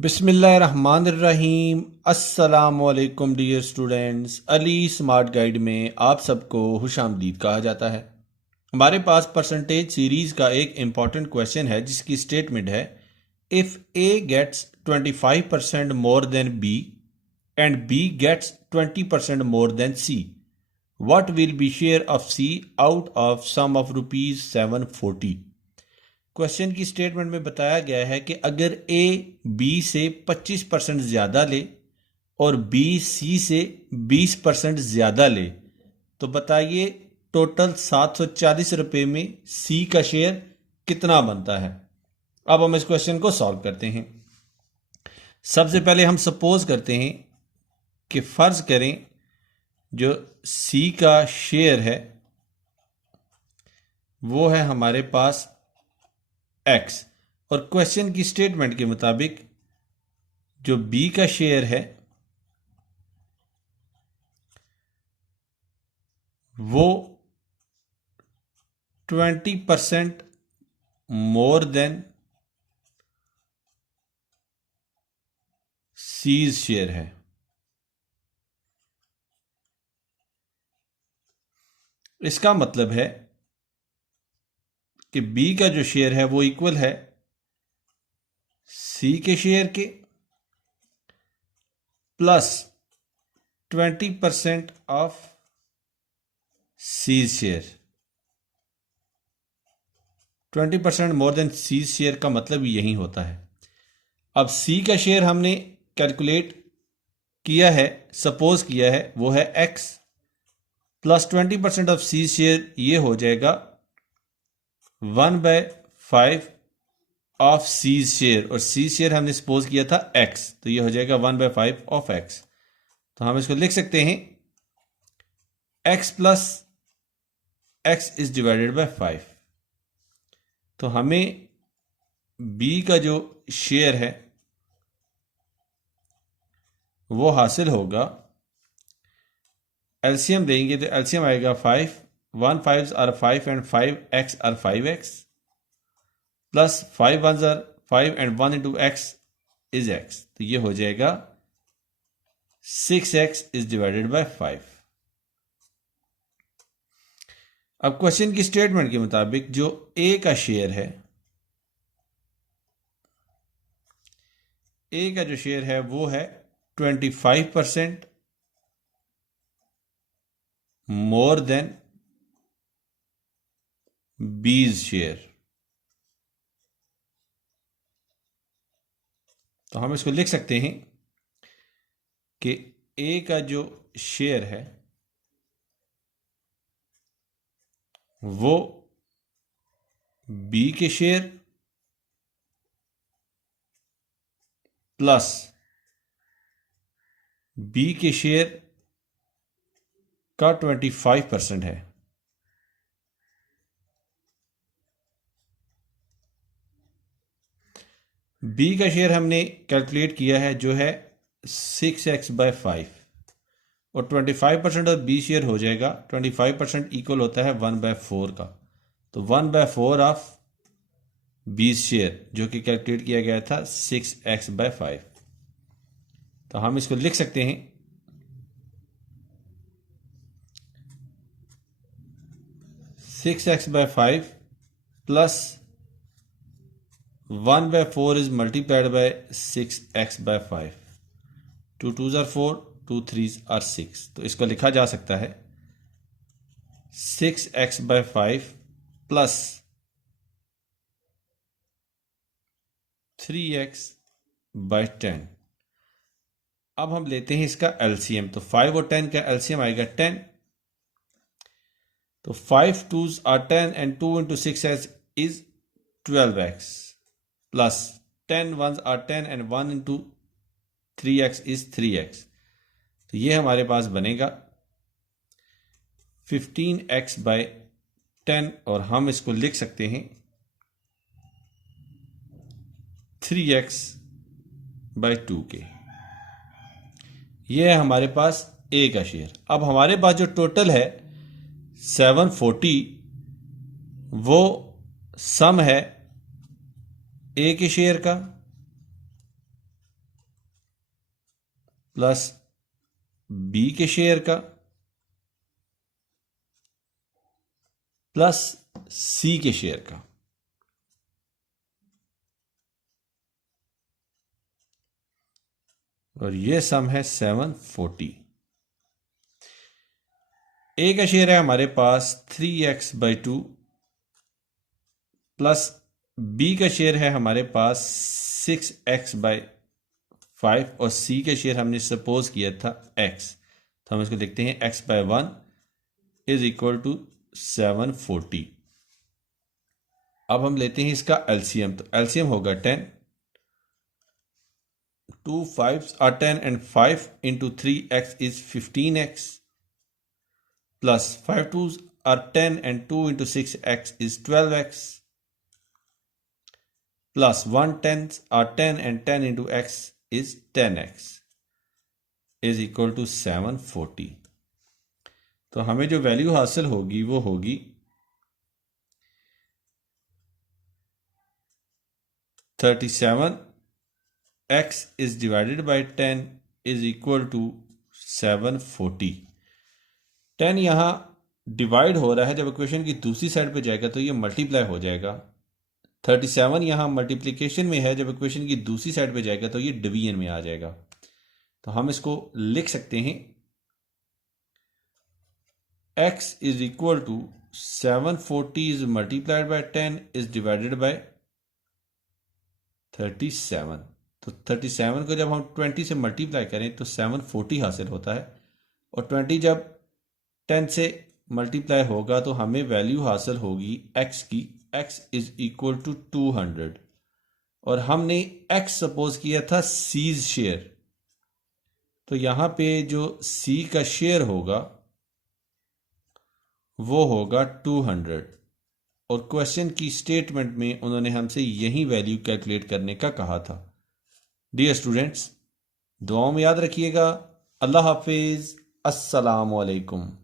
बिस्मिल्लाहिर्रहमानिर्रहीम। अस्सलामुअलैकुम dear students, Ali smart guide में आप सबको खुशामदीद कहा जाता है। हमारे पास परसेंटेज सीरीज का एक इम्पॉर्टेंट क्वेश्चन है जिसकी स्टेटमेंट है, if A gets 25% more than B and B gets 20% more than C, what will be share of C out of sum of ₹740। Question की स्टेटमेंट में बताया गया है कि अगर ए बी से 25% ज़्यादा ले और बी सी से 20% ज़्यादा ले तो बताइए टोटल 740 रुपये में सी का शेयर कितना बनता है। अब हम इस क्वेश्चन को सॉल्व करते हैं। सबसे पहले हम सपोज करते हैं कि फ़र्ज़ करें जो सी का शेयर है वो है हमारे पास x, और क्वेश्चन की स्टेटमेंट के मुताबिक जो b का शेयर है वो 20% मोर देन c's शेयर है। इसका मतलब है कि b का जो शेयर है वो इक्वल है c के शेयर के plus 20% of c's share. 20% more then c's share का मतलब यही होता है। अब c का शेयर हमने कैलकुलेट किया है, सपोज किया है, वो है x plus 20% of C share, ये हो जाएगा 1/5 ऑफ सी शेयर, और सी शेयर हमने सपोज किया था x, तो ये हो जाएगा 1/5 ऑफ x। तो हम इसको लिख सकते हैं x plus x is divided by 5। तो हमें b का जो शेयर है वो हासिल होगा, एलसीएम देंगे तो एलसीएम आएगा 5, 1 5s are 5 and 5x are 5x plus 5 1s are 5 and 1 into x is x, तो ये हो जाएगा 6x इज डिवाइडेड बाय 5। अब क्वेश्चन की स्टेटमेंट के मुताबिक जो a का शेयर है, a का जो शेयर है वो है 25% मोर देन बीज शेयर। तो हम इसको लिख सकते हैं कि ए का जो शेयर है वो बी के शेयर प्लस बी के शेयर का 25% है। बी का शेयर हमने कैलकुलेट किया है जो है 6x/5, और 25% ऑफ बी शेयर हो जाएगा, 25% इक्वल होता है 1/4 का, तो 1/4 ऑफ बी शेयर जो कि कैलकुलेट किया गया था 6x/5। तो हम इसको लिख सकते हैं 6x/5 plus 1/4 is multiplied by 6x/5, 2 2s are 4, 2 3s are 6, तो इसको लिखा जा सकता है 6x/5 प्लस 3x/10। अब हम लेते हैं इसका एलसीएम, तो 5 और 10 का एलसीएम आएगा 10, तो 5 2s are 10 and 2 into 6x is 12x plus 10 1s are 10 and 1 into 3x is 3x, तो ये हमारे पास बनेगा 15x/10, और हम इसको लिख सकते हैं 3x/2 के। ये है हमारे पास ए का शेयर। अब हमारे पास जो टोटल है 740, वो सम है ए के शेयर का प्लस बी के शेयर का प्लस सी के शेयर का। और ये सम है 740। ए का शेयर है हमारे पास 3x/2 प्लस बी का शेयर है हमारे पास 6x/5 और सी का शेयर हमने सपोज किया था x, तो हम इसको लिखते हैं x/1 इज इक्वल टू 740। अब हम लेते हैं इसका एलसीएम, तो एलसीएम होगा 10, 2 5s are 10 and 5 into 3x is 15x plus 5 2s are 10 and 2 into 6x is 12x plus 1 10s are 10 and 10 into x is 10x is equal to 740। तो हमें जो वैल्यू हासिल होगी वो होगी 37x is divided by 10 is equal to 740। 10 यहाँ divide हो रहा है, जब इक्वेशन की दूसरी साइड पे जाएगा तो ये मल्टीप्लाई हो जाएगा। 37 यहाँ मल्टीप्लिकेशन में है, जब इक्वेशन की दूसरी साइड पे जाएगा तो ये डिवीजन में आ जाएगा। तो हम इसको लिख सकते हैं x is equal to 740 is multiplied by 10 is divided by 37। तो 37 को जब हम 20 से मल्टीप्लाई करें तो 740 हासिल होता है, और 20 जब 10 से मल्टीप्लाई होगा तो हमें वैल्यू हासिल होगी x की, x इज इक्वल टू 200। और हमने x सपोज किया था सीज शेयर, तो यहां पे जो c का शेयर होगा वो होगा 200, और क्वेश्चन की स्टेटमेंट में उन्होंने हमसे यही वैल्यू कैलकुलेट करने का कहा था। डियर स्टूडेंट्स, दुआओं में याद रखिएगा। अल्लाह हाफिज, अस्सलाम वालेकुम।